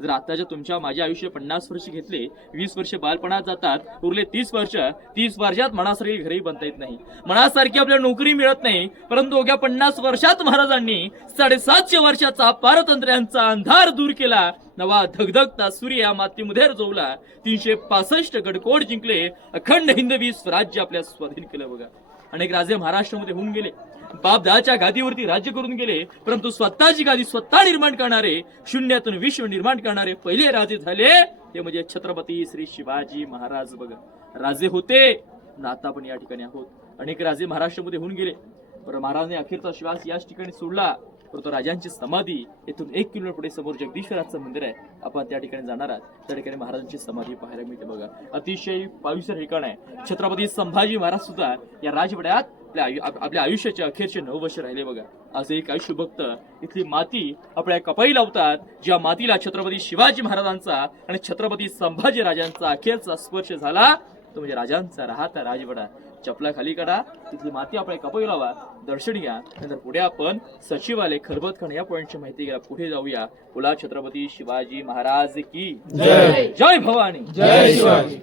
जर आताच्या तुमच्या माझ्या आयुष्य 50 वर्ष घेतले, 20 वर्ष बालपणात जातात, उरले 30 वर्ष. 30 वर्षात मनासारखी घरही बनता येत नाही, मनासारखी आपल्याला नोकरी मिळत नाही. परंतु अवघ्या 50 वर्षात महाराजांनी 750 वर्षाचा पारतंत्र्यांचा अंधार दूर केला. नवा धगधगता सूर्य या मातीमध्ये रुजवला. 365 गडकोट जिंकले. अखंड हिंदवी स्वराज्य आपल्या स्वाधीन केलं. बघा, अनेक राजे महाराष्ट्रामध्ये होऊन गेले, बापदाच्या गादीवरती राज्य करून गेले. परंतु स्वतःची गादी स्वतः निर्माण करणारे, शून्यातून विश्व निर्माण करणारे पहिले राजे झाले ते म्हणजे छत्रपती श्री शिवाजी महाराज. बघा, राजे होते ना आता पण या ठिकाणी आहोत. अनेक राजे महाराष्ट्रामध्ये होऊन गेले, पण महाराजांनी अखेरचा श्वास याच ठिकाणी सोडला. परंतु राजांची समाधी इथून 1 किलोमीटर पुढे समोर जगदीश्वराचं मंदिर आहे, आपण त्या ठिकाणी जाणार आहात. त्या ठिकाणी महाराजांची समाधी पाहायला मिळते. बघा, अतिशय पवित्र ठिकाण आहे. छत्रपती संभाजी महाराज सुद्धा या राजवाड्यात आपल्या आयुष्याचे अखेरचे 9 वर्ष राहिले. बघा, आज एक आयुष्य भक्त इथली माती आपल्या कपाळी लावतात, ज्या मातीला छत्रपती शिवाजी महाराजांचा आणि छत्रपती संभाजी राजांचा अखेरचा स्पर्श झाला तो म्हणजे राजांचा राहता राजवाडा. चपला खाली काढा, तिथली माती आपल्या कपाळी लावा, दर्शन घ्या. नंतर पुढे आपण सचिवालय खलबतखाना या पॉइंटची माहिती घ्या. पुढे जाऊया. बोला छत्रपती शिवाजी महाराज की जय. जय भवानी. जय शिवाजी.